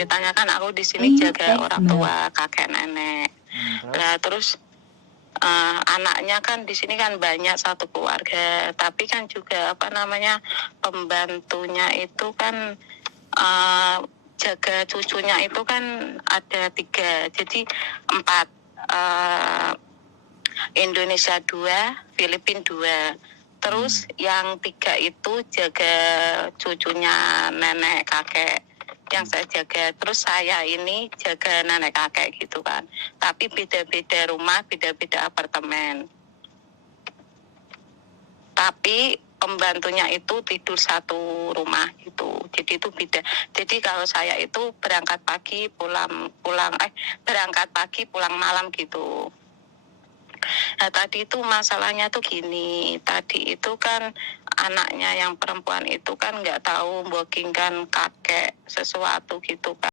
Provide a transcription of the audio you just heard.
ceritanya kan aku di sini jaga orang tua, kakek nenek. Terus? Nah terus anaknya kan di sini kan banyak satu keluarga, tapi kan juga pembantunya itu kan jaga cucunya itu kan ada 3, jadi 4, Indonesia 2, Filipina 2. Terus yang 3 itu jaga cucunya nenek kakek yang saya jaga. Terus saya ini jaga nenek kakek gitu kan. Tapi beda-beda rumah, beda-beda apartemen. Tapi pembantunya itu tidur satu rumah gitu. Jadi itu beda. Jadi kalau saya itu berangkat pagi pulang malam gitu. Nah tadi itu masalahnya tuh gini, tadi itu kan anaknya yang perempuan itu kan nggak tahu booking kan kakek sesuatu gitu kan.